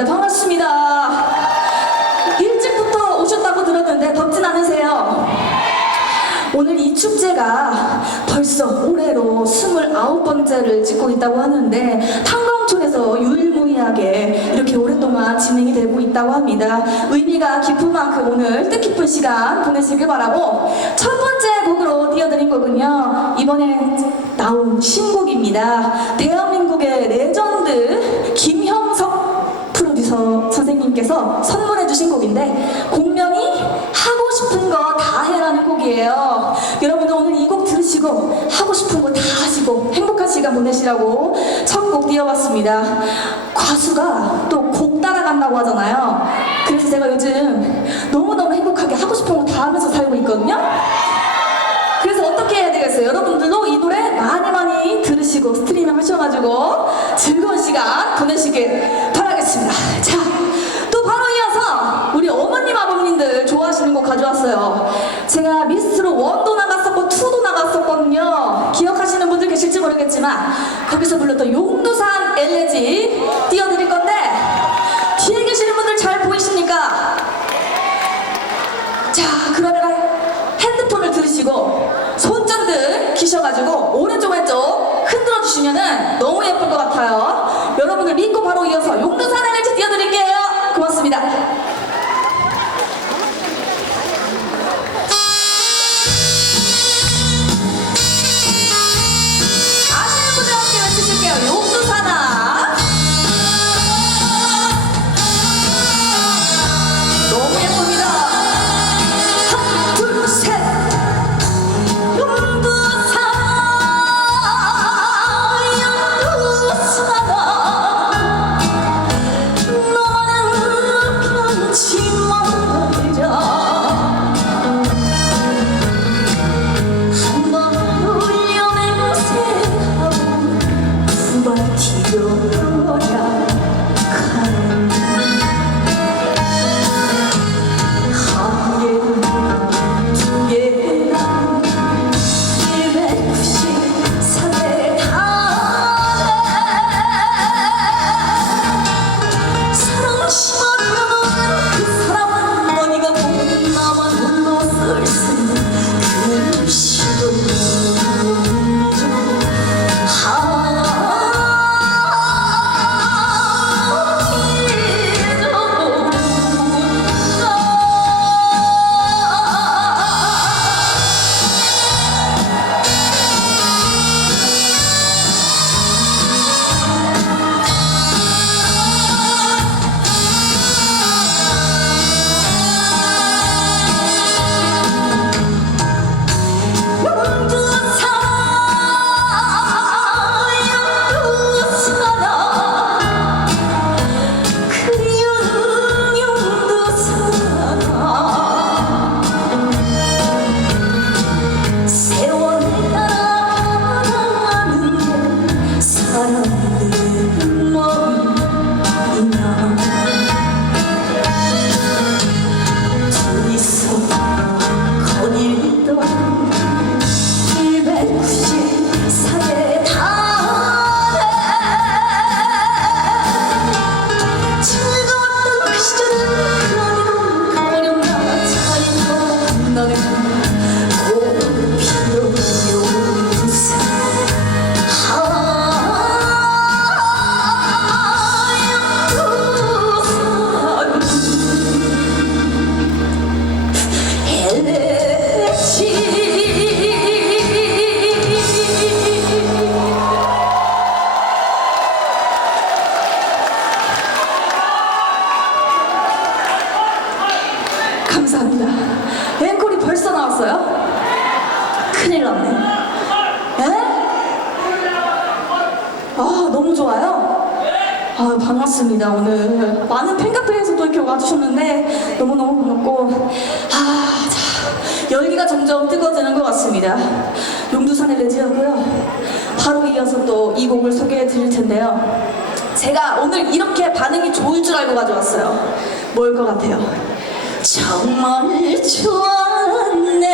감사합니다. 반갑습니다. 일찍부터 오셨다고 들었는데 덥진 않으세요? 오늘 이 축제가 벌써 올해로 29번째를 찍고 있다고 하는데 탄광촌에서 유일무이하게 이렇게 오랫동안 진행이 되고 있다고 합니다. 의미가 깊은 만큼 오늘 뜻깊은 시간 보내시길 바라고 첫 번째 곡으로 띄워드린 거군요. 이번에 나온 신곡입니다. 대한민국의 레전드 김형석 프로듀서 선생님께서 선물해 주신 곡인데 곡명이 하고 싶은 거 다 해라는 곡이에요. 여러분들 오늘 이 곡 들으시고 하고 싶은 거 다 하시고 행복한 시간 보내시라고 첫 곡 띄워봤습니다. 가수가 또 곡 따라간다고 하잖아요. 그래서 제가 요즘 너무너무 행복하게 하고 싶은 거 다 하면서 살고 있거든요. 그래서 어떻게 해야 되겠어요? 여러분들도 이 노래 많이 들으시고 스트리밍 하셔가지고 즐거운 시간 보내시길 바라겠습니다. 자, 또 바로 이어서 우리 어머님 아버님들 좋아하시는 곡 가져왔어요. 제가 미스트로 1도 나갔었고 2도 나갔었거든요. 기억하시는 분들 계실지 모르겠지만 거기서 불렀던 용두산 엘레지 띄워드릴 건데 뒤에 계시는 분들 잘 보이십니까? 자, 그러면 핸드폰을 들으시고 손전등 키셔가지고 오른쪽 왼쪽 흔들어 주시면은 너무 예쁠 것 같아요. 여러분들 믿고 바로 이어서 용두산 엘레지 띄워드릴게요. 고맙습니다. 용두산아 너무 예쁩니다. 하나 둘 셋 용두산아 너는 변치 말자 한번 울려 맹세하고 뒤돌아가는 한 개, 두 개, 193에 다네 사랑 심어주는 그 사람은 너희가 본 나만 홀로 쓸쓸 그 시도 감사합니다. 앵콜이 벌써 나왔어요? 큰일 났네. 에? 아, 너무 좋아요? 아, 반갑습니다. 오늘 많은 팬카페에서도 이렇게 와주셨는데 너무너무 반갑고 자, 열기가 점점 뜨거워지는 것 같습니다. 용두산 엘레지였고요. 바로 이어서 또 이 곡을 소개해 드릴 텐데요. 제가 오늘 이렇게 반응이 좋을 줄 알고 가져왔어요. 뭘 것 같아요? 정말 좋았네.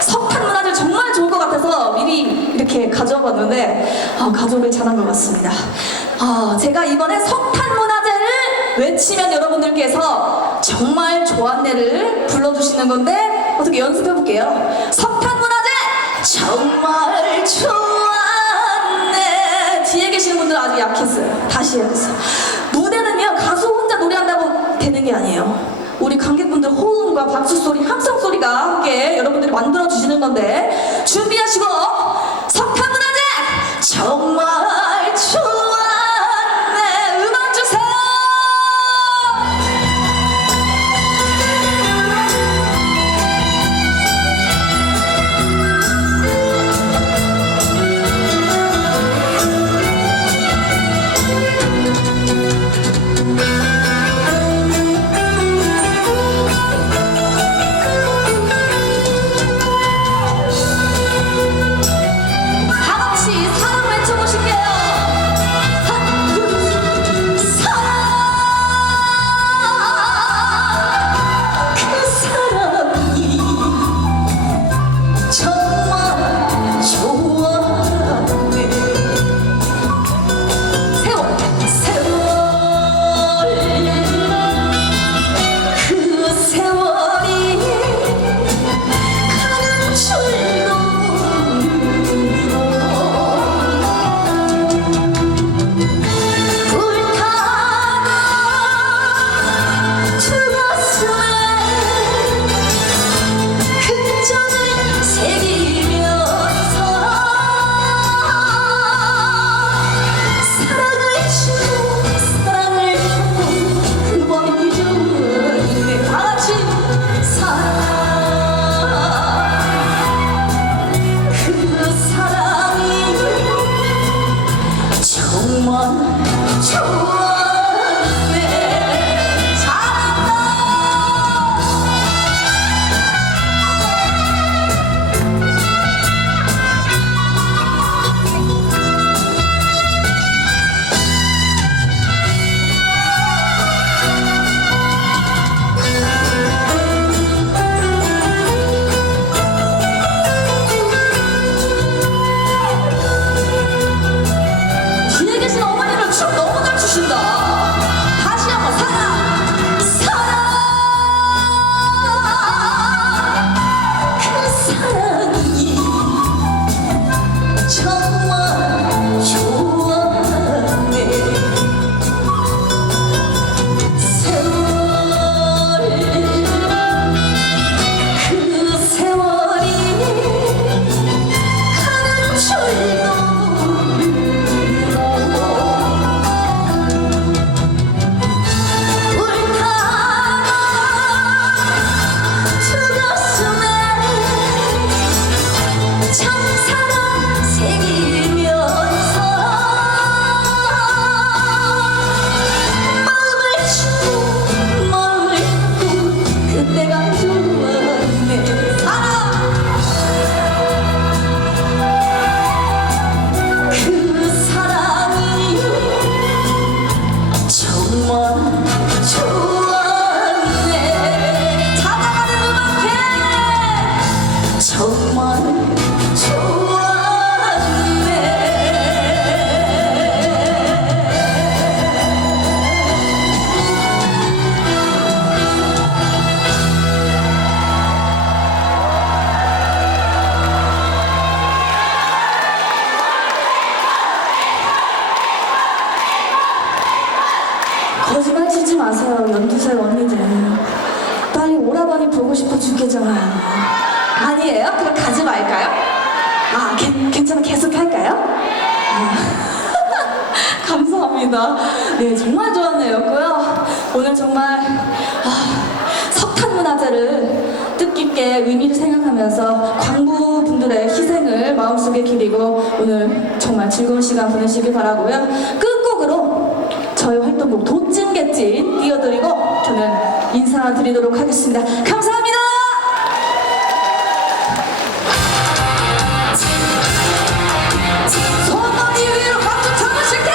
석탄문화재 정말 좋을 것 같아서 미리 이렇게 가져와 봤는데 가져오길 잘한 것 같습니다. 제가 이번에 석탄문화재를 외치면 여러분들께서 정말 좋았네를 불러주시는 건데 어떻게 연습해볼게요. 석탄문화재 정말 좋았네. 뒤에 계시는 분들 아주 약했어요. 다시 해보세요. 무대는요 가수 혼자 노래한다고 되는 게 아니에요. 우리 관객분들 호응과 박수 소리, 함성 소리가 함께 여러분들이 만들어 주시는 건데 준비하시고 석탄문화재 정말 좋았네 음악 주세요. 거짓말 치지 마세요. 연두색 언니들. 빨리 오라버니 보고 싶어 죽겠잖아요. 아니에요? 그럼 가지 말까요? 아, 괜찮아. 계속 할까요? 감사합니다. 네, 정말 좋았네요.였고요. 오늘 정말 석탄문화재를 뜻깊게 의미를 생각하면서 광부분들의 희생을 마음속에 기리고 오늘 정말 즐거운 시간 보내시길 바라고요. 끝곡으로 저희 활동곡 도찐개찐 띄워드리고 저는 인사드리도록 하겠습니다. 감사합니다. 손머리 위로 박수 쳐주실게요.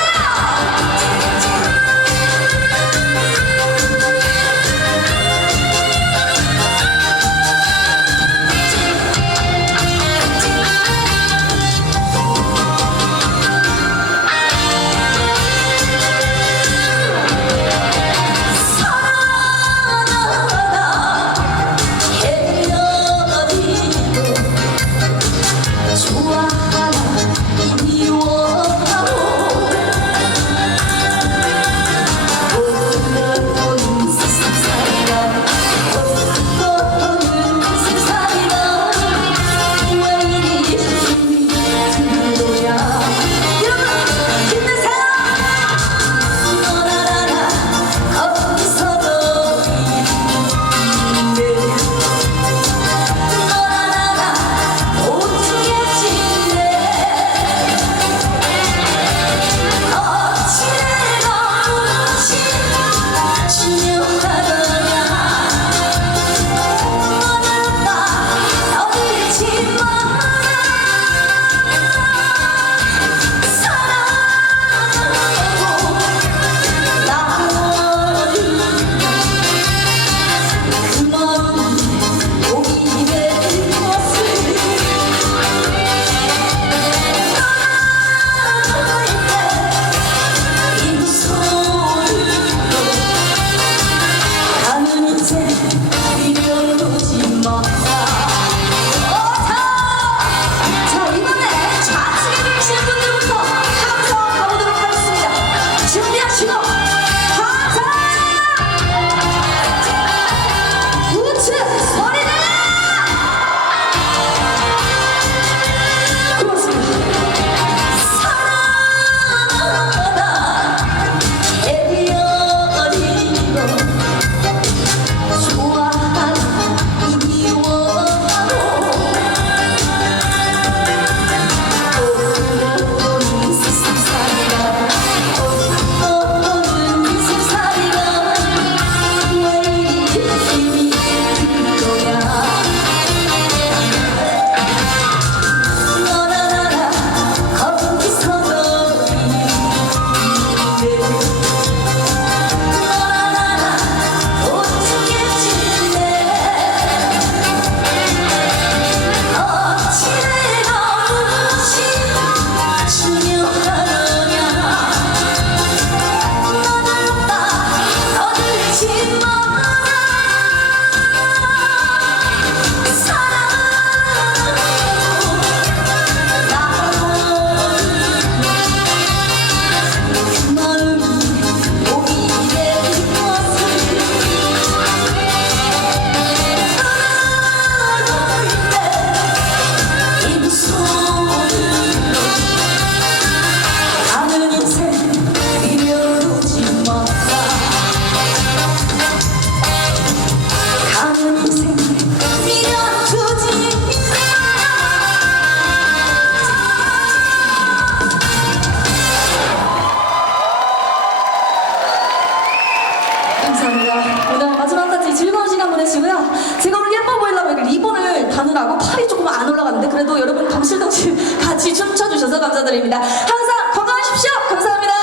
감사합니다. 오늘 마지막까지 즐거운 시간 보내시고요. 제가 오늘 예뻐 보이려고 이렇게 리본을 다느라고 팔이 조금 안 올라갔는데 그래도 여러분 덩실덩실 같이 춤춰주셔서 감사드립니다. 항상 건강하십시오. 감사합니다.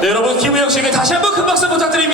네, 여러분 김우영 씨에게 다시 한번 큰 박수 부탁드립니다.